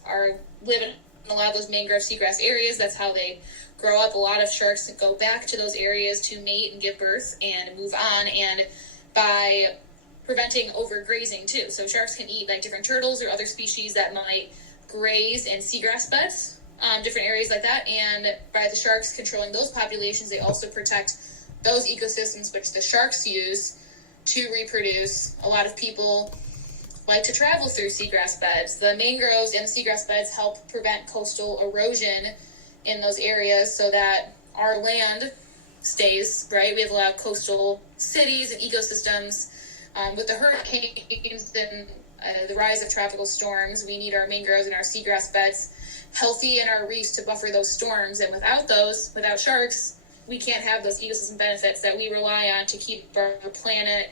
live in a lot of those mangrove seagrass areas. That's how they grow up. A lot of sharks go back to those areas to mate and give birth and move on, and by preventing overgrazing too. So sharks can eat like different turtles or other species that might graze in seagrass beds, different areas like that. And by the sharks controlling those populations, they also protect those ecosystems which the sharks use to reproduce. A lot of people like to travel through seagrass beds. The mangroves and the seagrass beds help prevent coastal erosion in those areas so that our land stays, right? We have a lot of coastal cities and ecosystems. With the hurricanes and the rise of tropical storms, we need our mangroves and our seagrass beds healthy and our reefs to buffer those storms. And without sharks, we can't have those ecosystem benefits that we rely on to keep our planet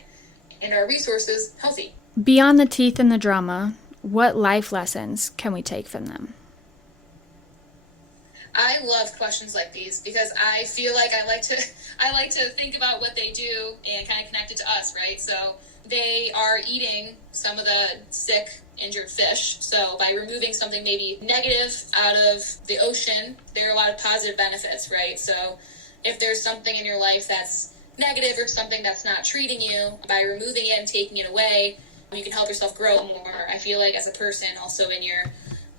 and our resources healthy. Beyond the teeth and the drama, what life lessons can we take from them? I love questions like these because I feel like I like to think about what they do and kind of connect it to us, right? So they are eating some of the sick, injured fish. So by removing something maybe negative out of the ocean, there are a lot of positive benefits, right? So if there's something in your life that's negative or something that's not treating you, by removing it and taking it away, you can help yourself grow more. I feel like as a person, also in your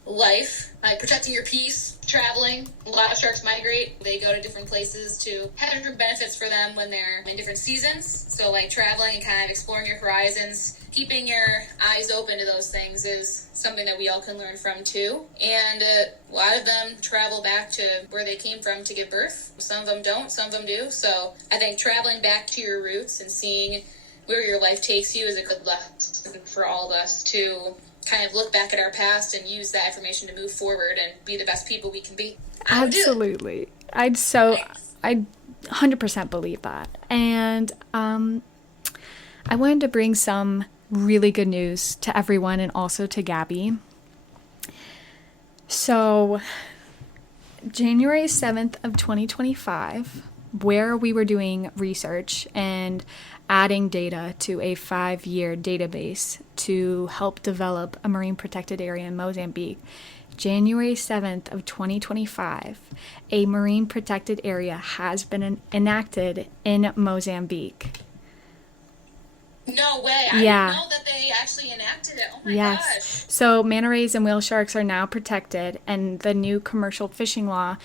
life, like protecting your peace, traveling. A lot of sharks migrate. They go to different places to have different benefits for them when they're in different seasons. So like traveling and kind of exploring your horizons, keeping your eyes open to those things is something that we all can learn from too. And a lot of them travel back to where they came from to give birth. Some of them don't, some of them do. So I think traveling back to your roots and seeing where your life takes you is a good lesson for all of us to kind of look back at our past and use that information to move forward and be the best people we can be. Absolutely. I 100% believe that. And I wanted to bring some really good news to everyone and also to Gabi. So January 7th of 2025, where we were doing research and adding data to a 5-year database to help develop a marine protected area in Mozambique, January 7th of 2025, a marine protected area has been enacted in Mozambique. No way. I Yeah. didn't know that they actually enacted it. Oh my Yes. gosh. So manta rays and whale sharks are now protected, and the new commercial fishing law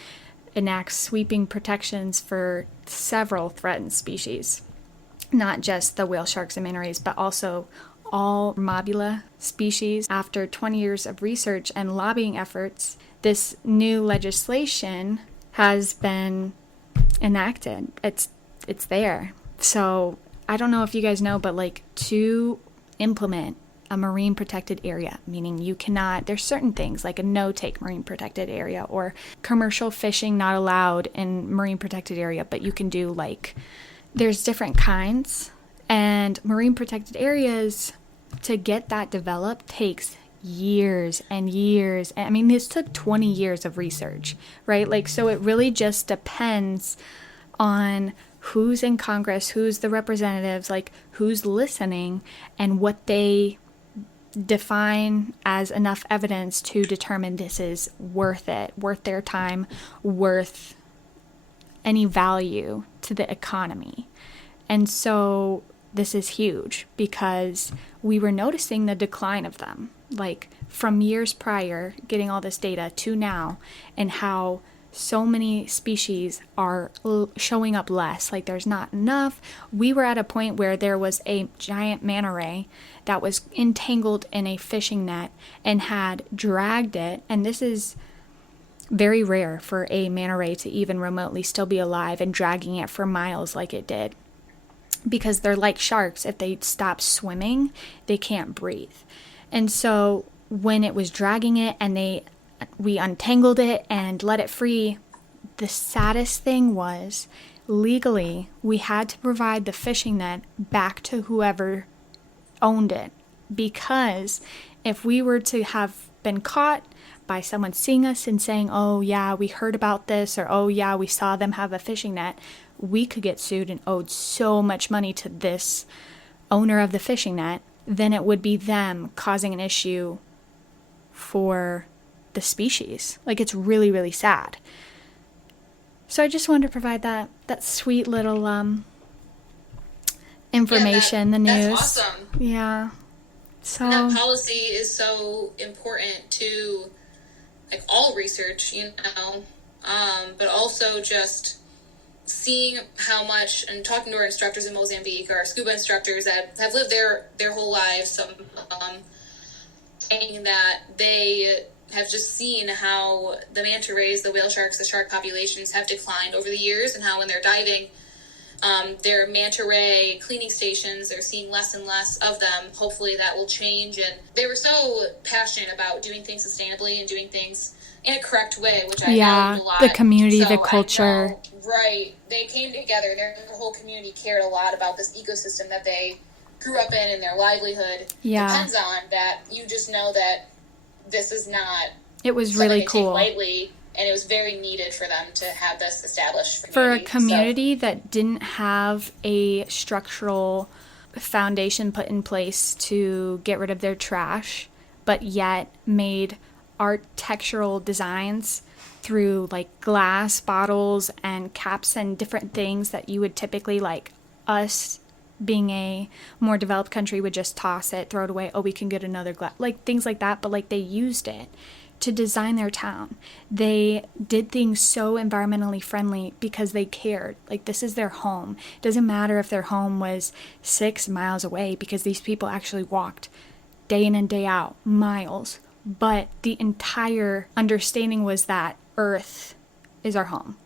enacts sweeping protections for several threatened species. Not just the whale sharks and manta rays, but also all mobula species. After 20 years of research and lobbying efforts, this new legislation has been enacted. It's there. So I don't know if you guys know, but like to implement a marine protected area, meaning you cannot, there's certain things like a no-take marine protected area or commercial fishing not allowed in marine protected area, but you can do like, there's different kinds, and marine protected areas, to get that developed takes years and years. I mean, this took 20 years of research, right? Like, so it really just depends on who's in Congress, who's the representatives, like who's listening, and what they define as enough evidence to determine this is worth it, worth their time, worth any value to the economy. And so this is huge because we were noticing the decline of them, like from years prior, getting all this data to now, and how so many species are showing up less, like there's not enough. We were at a point where there was a giant manta ray that was entangled in a fishing net and had dragged it, and this is very rare for a manta ray to even remotely still be alive and dragging it for miles like it did, because they're like sharks. If they stop swimming, they can't breathe. And so when it was dragging it and we untangled it and let it free, the saddest thing was legally we had to provide the fishing net back to whoever owned it, because if we were to have been caught by someone seeing us and saying, oh yeah, we heard about this, or oh yeah, we saw them have a fishing net, we could get sued and owed so much money to this owner of the fishing net, then it would be them causing an issue for the species. Like, it's really, really sad. So I just wanted to provide that sweet little information, the news. That's awesome. Yeah. So and that policy is so important to like all research, you know, but also just seeing how much, and talking to our instructors in Mozambique, our scuba instructors that have lived their whole lives, some saying that they have just seen how the manta rays, the whale sharks, the shark populations have declined over the years, and how when they're diving, their manta ray cleaning stations, they're seeing less and less of them. Hopefully that will change. And they were so passionate about doing things sustainably and doing things in a correct way, which I valued a lot. The community, so the culture. know, right. They came together. Their whole community cared a lot about this ecosystem that they grew up in, and their livelihood depends on that. You just know that this is not it was really cool. Lightly, and it was very needed for them to have this established for a community that didn't have a structural foundation put in place to get rid of their trash, but yet made architectural designs through like glass bottles and caps and different things that you would typically, like us being a more developed country, would just toss it, throw it away. Oh, we can get another glass, like things like that. But like they used it to design their town. They did things so environmentally friendly because they cared. Like, this is their home. It doesn't matter if their home was 6 miles away, because these people actually walked day in and day out, miles. But the entire understanding was that Earth is our home.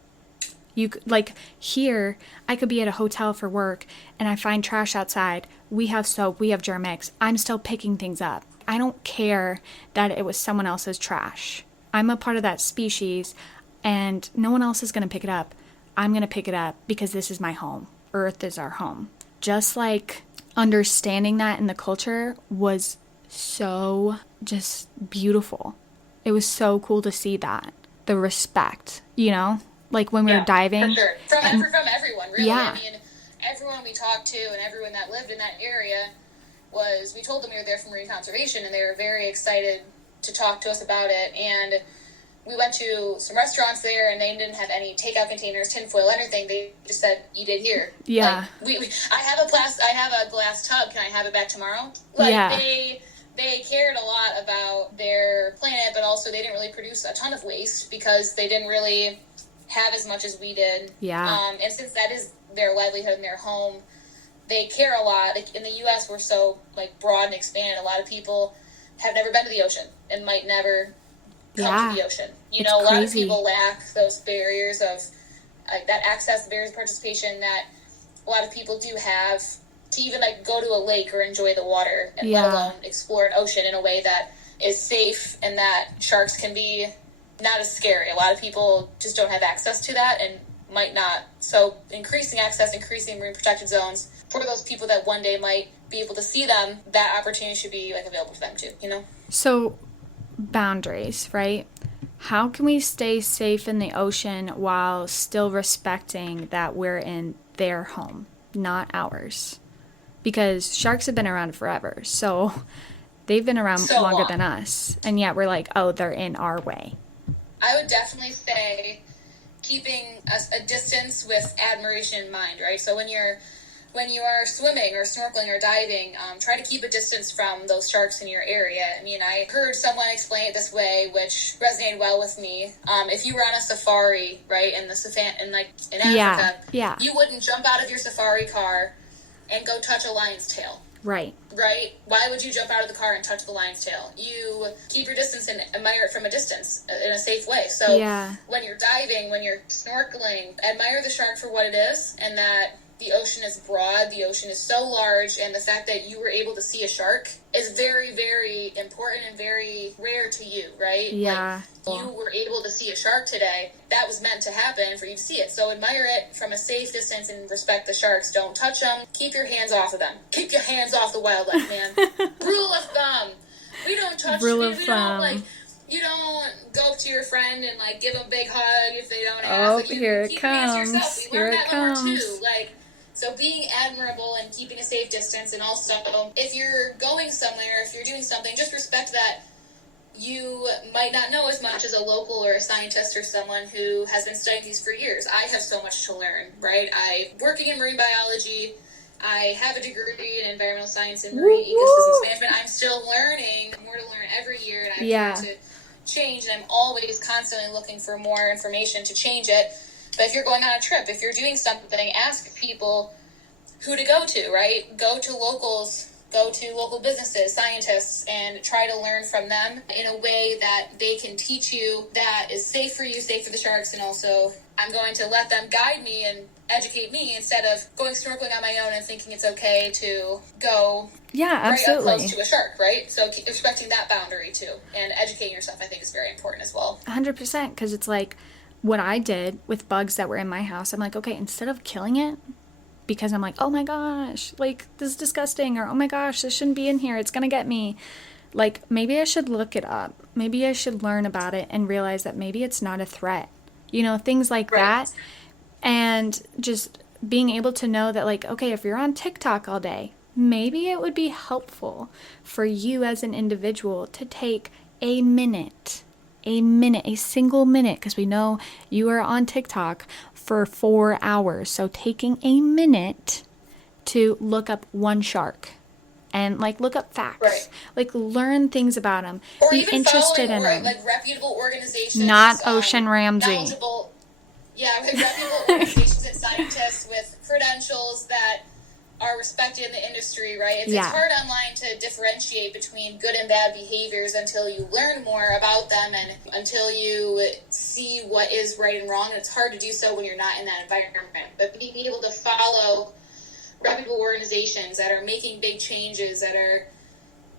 Like, here, I could be at a hotel for work and I find trash outside. We have soap, we have Germex. I'm still picking things up. I don't care that it was someone else's trash. I'm a part of that species, and no one else is going to pick it up. I'm going to pick it up because this is my home. Earth is our home. Just like understanding that in the culture was so just beautiful. It was so cool to see that. The respect, like when we were diving. For sure. From everyone, really. Yeah. I mean, everyone we talked to and everyone that lived in that area we told them we were there for marine conservation, and they were very excited to talk to us about it. And we went to some restaurants there, and they didn't have any takeout containers, tinfoil, anything. They just said, "Eat it here." Yeah. Like, I have a glass tub. Can I have it back tomorrow? Like, yeah. They cared a lot about their planet, but also they didn't really produce a ton of waste because they didn't really have as much as we did. Yeah. And since that is their livelihood and their home, they care a lot. Like, in the U.S., we're so broad and expanded. A lot of people have never been to the ocean and might never come to the ocean. A lot of people lack those barriers of that access, the barriers of participation that a lot of people do have to even go to a lake or enjoy the water, and let alone explore an ocean in a way that is safe and that sharks can be not as scary. A lot of people just don't have access to that and might not. So increasing access, increasing marine protected zones for those people that one day might be able to see them, that opportunity should be available for them too, So boundaries, right? How can we stay safe in the ocean while still respecting that we're in their home, not ours? Because sharks have been around forever, so they've been around longer than us, and yet we're like, oh, they're in our way. I would definitely say keeping a distance with admiration in mind, right? So when you are swimming or snorkeling or diving, try to keep a distance from those sharks in your area. I mean, I heard someone explain it this way, which resonated well with me. If you were on a safari, right, in Africa, you wouldn't jump out of your safari car and go touch a lion's tail. Right. Right? Why would you jump out of the car and touch the lion's tail? You keep your distance and admire it from a distance in a safe way. So when you're diving, when you're snorkeling, admire the shark for what it is, and that the ocean is broad, the ocean is so large, and the fact that you were able to see a shark is very, very important and very rare to you, right? Yeah. You were able to see a shark today. That was meant to happen for you to see it. So admire it from a safe distance and respect the sharks. Don't touch them. Keep your hands off of them. Keep your hands off the wildlife, man. Rule of thumb. We don't touch Rule we of thumb. don't you don't go up to your friend and give them a big hug if they don't ask. Here it keep your hands to comes. yourself. We Here learned it that number comes. 2. So being admirable and keeping a safe distance, and also if you're going somewhere, if you're doing something, just respect that you might not know as much as a local or a scientist or someone who has been studying these for years. I have so much to learn, right? Working in marine biology, I have a degree in environmental science and marine ecosystems management. I'm still learning, more to learn every year, and I'm trying to change, and I'm always constantly looking for more information to change it. But if you're going on a trip, if you're doing something, ask people who to go to, right? Go to locals, go to local businesses, scientists, and try to learn from them in a way that they can teach you that is safe for you, safe for the sharks, and also I'm going to let them guide me and educate me instead of going snorkeling on my own and thinking it's okay to go right up close to a shark, right? So respecting that boundary too, and educating yourself, I think, is very important as well. 100%, because it's what I did with bugs that were in my house. I'm okay, instead of killing it, because I'm oh my gosh, this is disgusting, or oh my gosh, this shouldn't be in here, it's gonna get me. Maybe I should look it up. Maybe I should learn about it and realize that maybe it's not a threat. Things like that. And just being able to know that, okay, if you're on TikTok all day, maybe it would be helpful for you as an individual to take a single minute, because we know you are on TikTok for 4 hours. So taking a minute to look up one shark and like look up facts. Right. Like learn things about them. Or be even interested in them. like reputable organizations. Not Ocean Ramsey. Knowledgeable, reputable organizations and scientists with credentials that are respected in the industry, right? It's hard online to differentiate between good and bad behaviors until you learn more about them and until you see what is right and wrong. And it's hard to do so when you're not in that environment. But being able to follow reputable organizations that are making big changes, that are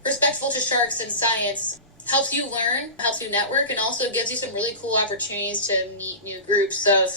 respectful to sharks and science, helps you learn, helps you network, and also gives you some really cool opportunities to meet new groups of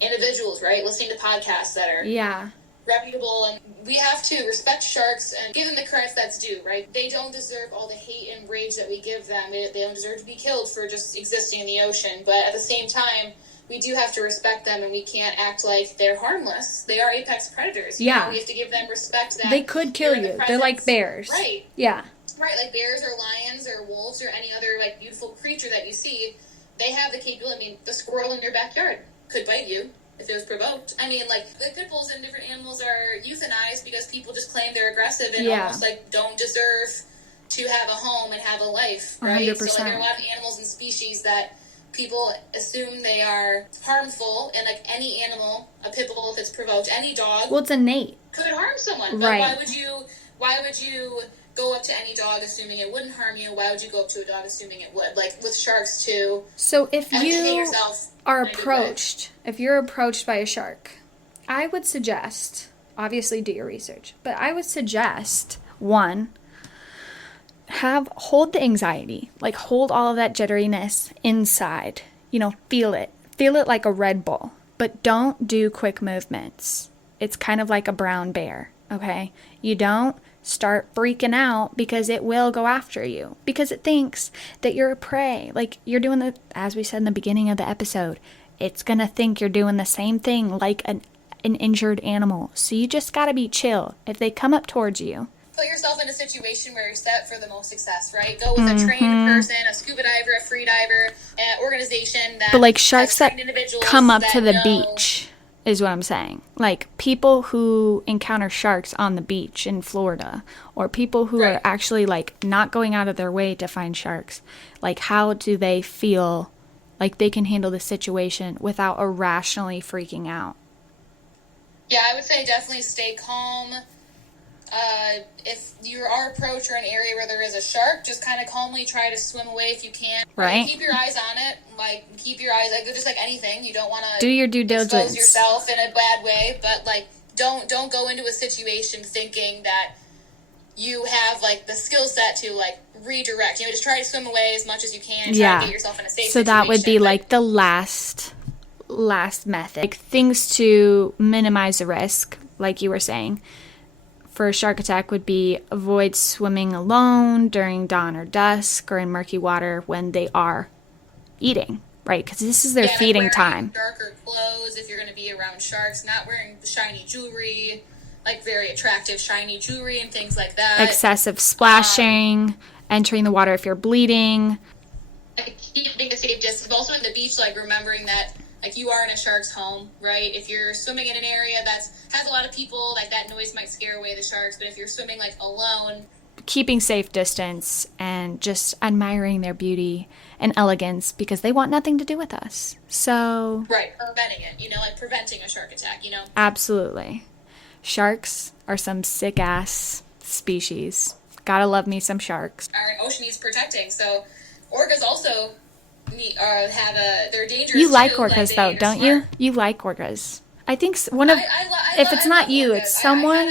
individuals, right? Listening to podcasts that are reputable. And we have to respect sharks and give them the credit that's due, right? They don't deserve all the hate and rage that we give them. They don't deserve to be killed for just existing in the ocean. But at the same time, we do have to respect them, and we can't act like they're harmless. They are apex predators. You know, we have to give them respect. That they could kill you. They're like bears. Right. Yeah. Right, like bears or lions or wolves or any other like beautiful creature that you see, they have the capability. I mean, the squirrel in your backyard could bite you if it was provoked. I mean, like, the pit bulls and different animals are euthanized because people just claim they're aggressive and almost, like, don't deserve to have a home and have a life, right? 100%. So, like, there are a lot of animals and species that people assume they are harmful, and, like, any animal, a pit bull, if it's provoked, any dog... Well, it's innate. ...could harm someone. But why would you go up to any dog assuming it wouldn't harm you? Why would you go up to a dog assuming it would? Like, with sharks, too. So, if you are approached, if you're approached by a shark, I would suggest, obviously do your research, but I would suggest, one, hold the anxiety, like hold all of that jitteriness inside, you know, feel it like a Red Bull, but don't do quick movements. It's kind of like a brown bear, okay? You don't start freaking out because it will go after you because it thinks that you're a prey. Like you're doing as we said in the beginning of the episode, it's gonna think you're doing the same thing like an injured animal. So you just gotta be chill. If they come up towards you, put yourself in a situation where you're set for the most success, right? Go with a trained person, a scuba diver, a free diver, an organization that... But like sharks that come up to the beach is what I'm saying. Like people who encounter sharks on the beach in Florida, or people who are actually like not going out of their way to find sharks. Like how do they feel like they can handle the situation without irrationally freaking out? Yeah, I would say definitely stay calm. If you are approached or an area where there is a shark, just kind of calmly try to swim away if you can. Right. Keep your eyes on it. Like, keep your eyes, like, just like anything. You don't want to do your due diligence. Expose yourself in a bad way, but, like, don't go into a situation thinking that you have, like, the skill set to, like, redirect. You know, just try to swim away as much as you can and try to get yourself in a safe situation. So that would be, like, the last method. Like, things to minimize the risk, like you were saying. For a shark attack would be avoid swimming alone during dawn or dusk or in murky water when they are eating, right? Because this is their feeding time. Darker clothes if you're going to be around sharks, not wearing shiny jewelry, like very attractive shiny jewelry and things like that. Excessive splashing, entering the water if you're bleeding. Keeping a safe distance. Also in the beach, like remembering that like you are in a shark's home, right? If you're swimming in an area that has a lot of people, like that noise might scare away the sharks. But if you're swimming like alone, keeping safe distance and just admiring their beauty and elegance because they want nothing to do with us. So preventing it, you know, like preventing a shark attack, you know. Absolutely. Sharks are some sick ass species. Gotta love me some sharks. Our ocean needs protecting, so orcas also they're dangerous. You like too, orcas though, don't you? You like orcas. I think if it's not you, it's someone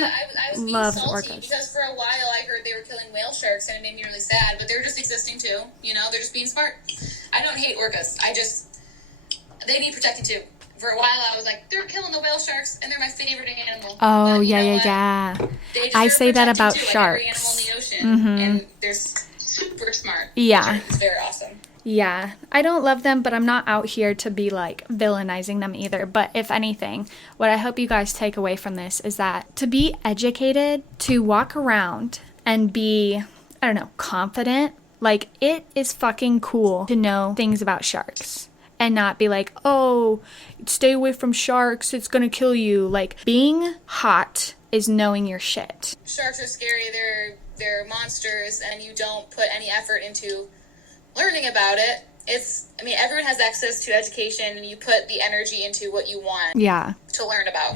loves orcas. Because for a while I heard they were killing whale sharks and it made me really sad, but they're just existing too. You know, they're just being smart. I don't hate orcas. They need protecting too. For a while I was like, they're killing the whale sharks and they're my favorite animal. Oh, but, yeah. I say that about sharks. Like every animal in the ocean, and they're super smart. Yeah. It's very awesome. Yeah, I don't love them, but I'm not out here to be, like, villainizing them either. But if anything, what I hope you guys take away from this is that to be educated, to walk around and be, confident, like, it is fucking cool to know things about sharks. and not be like, oh, stay away from sharks, it's gonna kill you. Like, being hot is knowing your shit. Sharks are scary, they're monsters, and you don't put any effort into learning about it. Everyone has access to education, and you put the energy into what you want to learn about.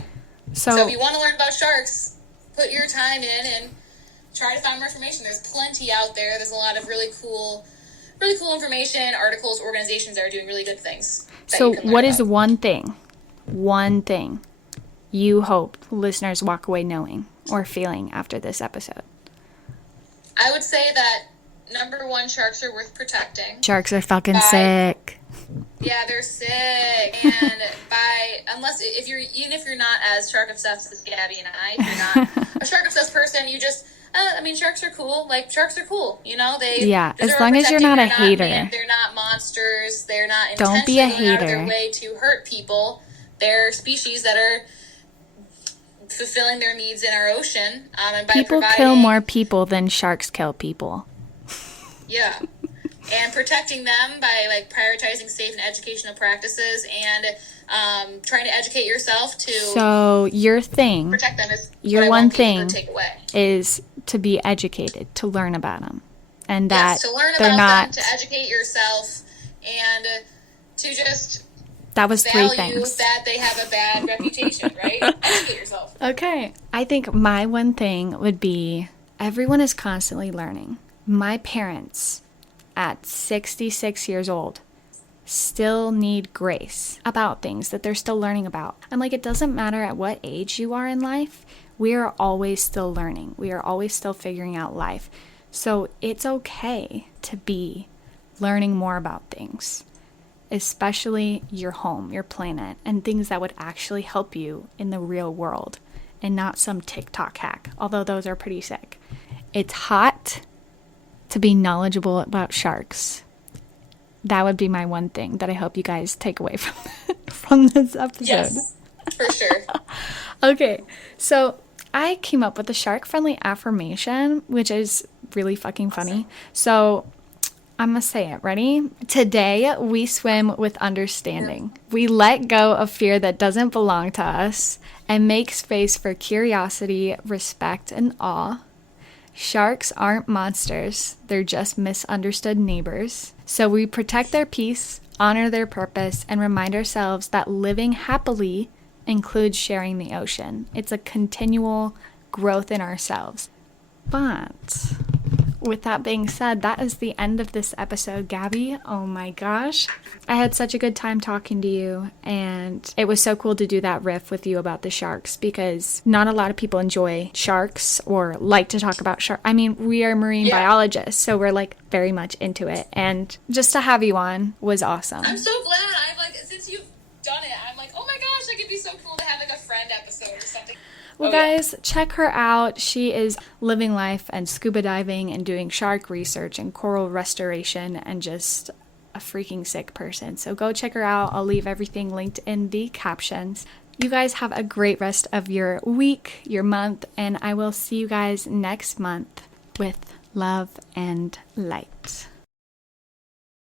So if you want to learn about sharks, put your time in and try to find more information. There's plenty out there. There's a lot of really cool information, articles, organizations that are doing really good things. So what is one thing you hope listeners walk away knowing or feeling after this episode? I would say that, number one, sharks are worth protecting. Sharks are fucking sick. Yeah, they're sick. And even if you're not as shark obsessed as Gabby and I, if you're not a shark obsessed person, you just, sharks are cool. Like, sharks are cool. You know, as long as you're not a hater. They're not monsters. They're not Don't be a intentionally going out of hater. their way to hurt people. They're species that are fulfilling their needs in our ocean. And by people kill more people than sharks kill people. Yeah. And protecting them by, like, prioritizing safe and educational practices and trying to educate yourself to... So your thing... Protect them is your one thing take away. Is to be educated, to learn about them. And yes, that to learn they're about not... them, to educate yourself, and to just... That was value 3 things. That they have a bad reputation, right? Educate yourself. Okay. I think my one thing would be, everyone is constantly learning. My parents, at 66 years old, still need grace about things that they're still learning about. I'm like, it doesn't matter at what age you are in life, we are always still learning. We are always still figuring out life. So it's okay to be learning more about things, especially your home, your planet, and things that would actually help you in the real world and not some TikTok hack, although those are pretty sick. It's hot to be knowledgeable about sharks. That would be my one thing that I hope you guys take away from this episode. Yes, for sure. Okay, so I came up with a shark-friendly affirmation, which is really fucking funny. So I'm gonna say it. Ready? Today, we swim with understanding. We let go of fear that doesn't belong to us and make space for curiosity, respect, and awe. Sharks aren't monsters. They're just misunderstood neighbors. So we protect their peace, honor their purpose, and remind ourselves that living happily includes sharing the ocean. It's a continual growth in ourselves. But with that being said, that is the end of this episode, Gabby. Oh my gosh. I had such a good time talking to you, and it was so cool to do that riff with you about the sharks, because not a lot of people enjoy sharks or like to talk about sharks. I mean, we are marine biologists, so we're like very much into it, and just to have you on was awesome. I'm so glad. Since you've done it, I'm like, oh my gosh, like, it'd be so cool to have like a friend episode or something. Well, guys, check her out. She is living life and scuba diving and doing shark research and coral restoration and just a freaking sick person. So go check her out. I'll leave everything linked in the captions. You guys have a great rest of your week, your month, and I will see you guys next month with love and light.